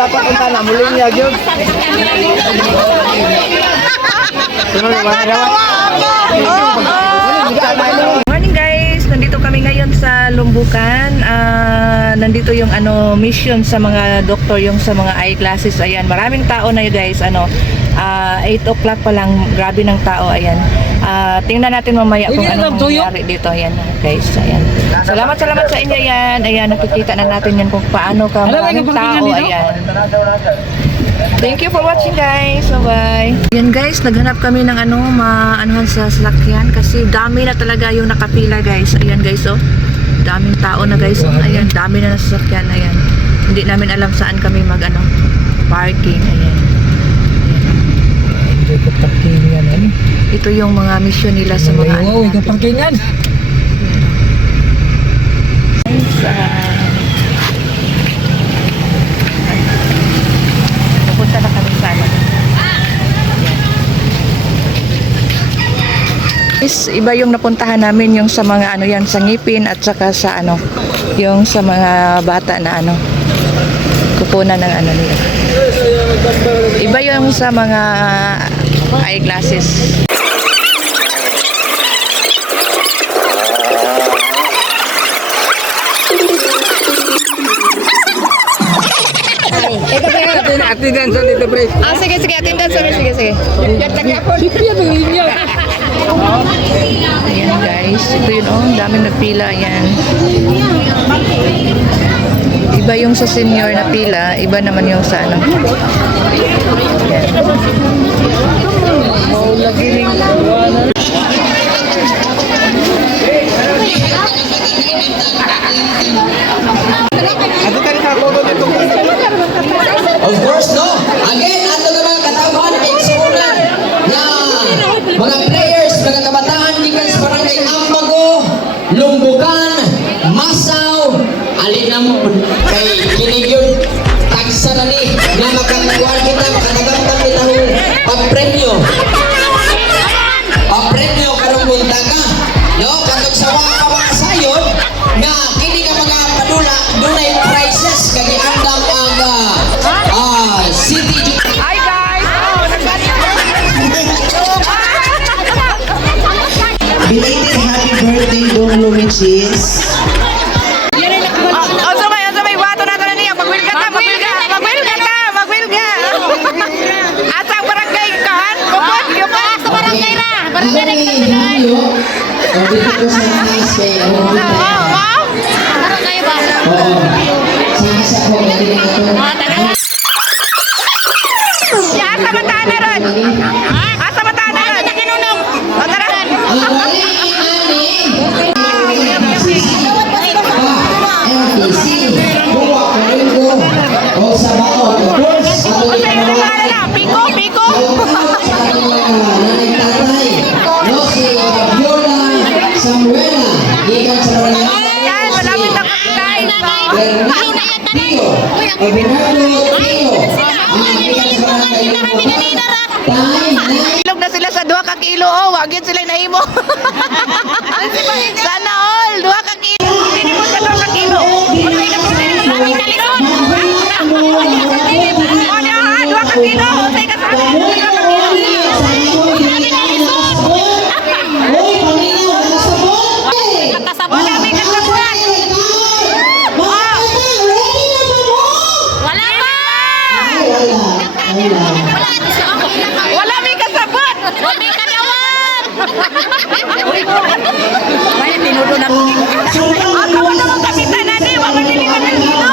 Dapat ang tanah muling ya Jud. Morning guys, nandito kami ngayon sa Lumbukan. Nandito yung mission sa mga doktor, yung sa mga eyeglasses. Ayan, maraming tao na yun guys. 8 o'clock pa lang, grabe ng tao. Ayan. Tingnan natin mamaya kung anong mangyari dito. Ayan guys, ayan. Salamat sa inyo yan. Ayan, nakikita na natin yan kung paano ka maraming tao. Ayan. Thank you for watching guys. Bye-bye. Yan guys, naghanap kami ng maanuhan sa salakyan kasi dami na talaga yung nakapila guys. Ayan guys, oh. Daming tao na guys. Ayan, dami na sasakyan. Ayan. Hindi namin alam saan kami parking. Ayan. Ito yung mga mission nila sa mga Ito parkingan. Pupunta na kami sa iba yung napuntahan namin, yung sa mga yan sa ngipin at saka sa yung sa mga bata na kukunan ng nila. Iba yung sa mga eyeglasses. Attendance dito pre. Sige, attendance. Sige. Ayan guys, ito yun daming nagpila. Ayan. Iba yung sa senior na pila, iba naman yung sa Ayan. Lagi ring Of course, no? Again, ato na mga katawan, igsunan na mga players, mga kabataan, gikan sa barangay Ambago, Lumbukan, Masaw, Alinamon, kay Kinigyon, tagsa na ni, na makatakuan kita, makatagamtan kita ng pag-premyo. Pag-premyo karong buntaga, no? Katong sa mga sayod, na kini ka mga padula, dunay prizes, kagi andang aga. City. Hi guys! Belated happy birthday, Dong Lumichis. Sabay, wato na ito niya. Magwilga. Asang barangay kahan? Kupot, yung sa barangay na. Barangay na kita Mayo, dito ko sa Nice kay barangay ba? Oo. Sa ko, hindi na ito. Asa matana ron? Asa matana ron? Sa kinunog. Matana. MTC, Buwa, Karingo, o sa Baon. Of course, Piko. sa ating nanay tatay, no, si Viola Samuela, ikan sa barangay. Yan, malapit na kapitay. Tio, Bernardo Tio, ikan sa barangay Ilog na sila sa 2 ka kilo. Wagin sila nahimo. Sana all 2 ka kilo. Hindi mo sa 2 ka kilo. Maraming talison. 2 ka kilo. Say ka sa kasabot. Maraming kasabot. Wala may kasabot. Wala may kanawan. May tinudo na. Ako mo naman kapitan na di. Wala niliman ng dito.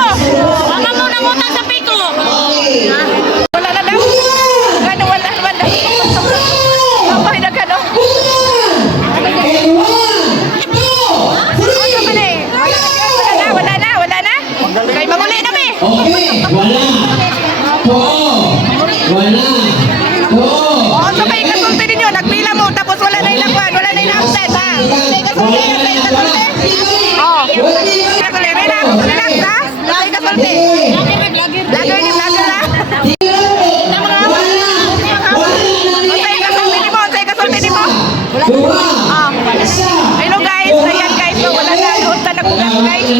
Wala mo na mutang sa piko. Wala na daw. Wala. Kapay na gano'n. Wala na. Kay mamuli na mi. Okay, wala. So kayo kasulti ninyo, nagpila mo, tapos wala na ilang absent, ha? Kasulti. Guys.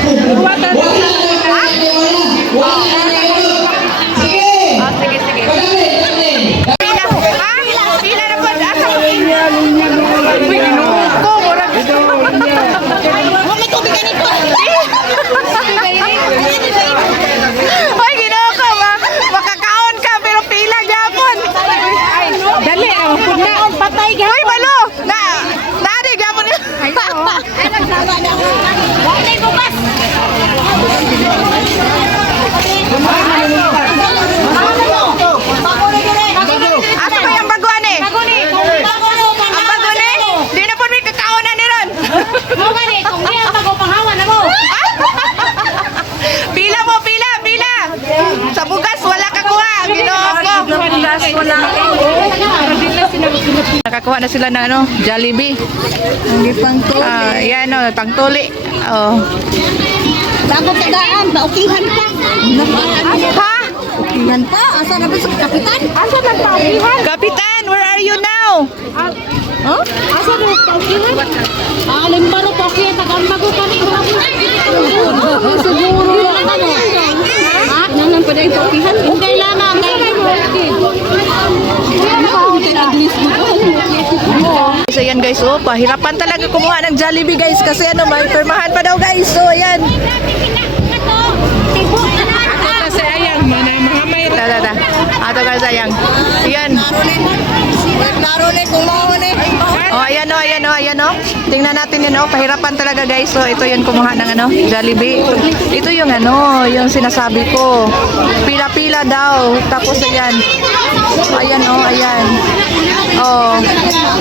Sige, wala! Ah, napila. Wala! Sige! Ah, sige, sige. Pagkakit! Pila. Ha? Pila na po. Asa mo? Uy, ginuho ko. Murag. Hoy, ginuho ko. Makakaon ka pero pila gyapon. Ay, dali. Pagkaon patay gyapon. Hoy, balo. Nari gyapon. Ay, nagsama na. Dali bukas. Asa ba yung baguan eh? Ang bago ni? Di na po may kakaonan ni Ron. Pila mo, pila, pila. Sa bugas, wala kakuha. Ginoo ko. Bugas, wala. Nakakuha na sila na ano, Jollibee. Hindi pang to. Yan o, pangtuli. Oh. Bago tagaan, paukihan pa. Ha? Paukihan pa? Asa na ba sa kapitan? Asa na paukihan? Kapitan, where are you now? Huh? Asa na paukihan? Alim ba ro paukihan? Tagaan bago kami. Siguro lang ano. Ha? Nanan pa dahil paukihan? Hindi lamang. So ayan guys, oh, pahirapan talaga kumuha ng Jollibee guys kasi ano, may permahan pa daw guys. So ayan. Kasi ayang, mahamay rin. Da. Ato ka sayang. Ayan. Laro ni kung maon eh. Oh, ayan oh, ayan oh, ayan oh. Tingnan natin yun oh, pahirapan talaga guys. So ito yun kumuha ng ano, Jollibee. Ito yung ano, yung sinasabi ko. Pila-pila daw. Tapos ayan. Ayan oh, ayan. Oh,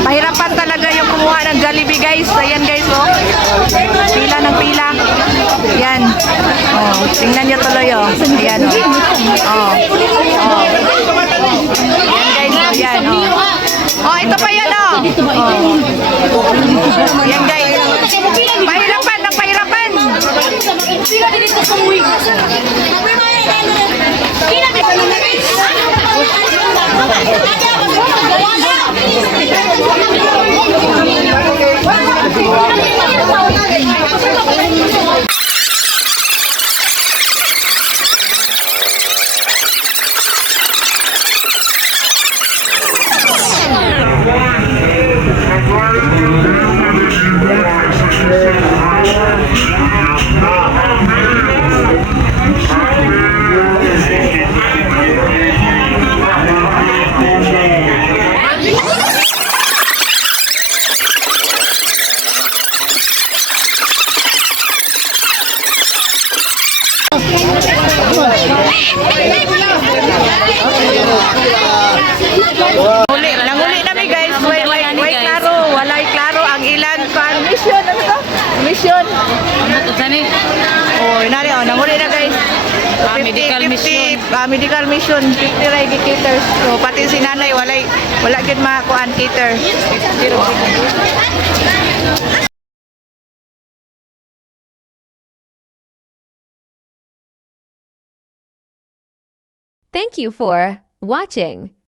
pahirapan talaga yung kumuha ng Jollibee guys. Ayan guys oh. Pila ng pila. Ayan. Oh, tingnan niyo tuloy oh. Ayan oh. Oh. Oh. Ayan guys oh, ayan oh. Oh, ito pa yan oh. Oh. Ayan guys. Pahirapan ng pahirapan. Nanguli na mi guys. Wait klaro, walay klaro ang ilang mission ano to? Mission. Oh, inari oh, nanguli na guys. Medical mission. Medical mission 50 ray cater. So pati si nanay wala gid makuan cater. Thank you for watching.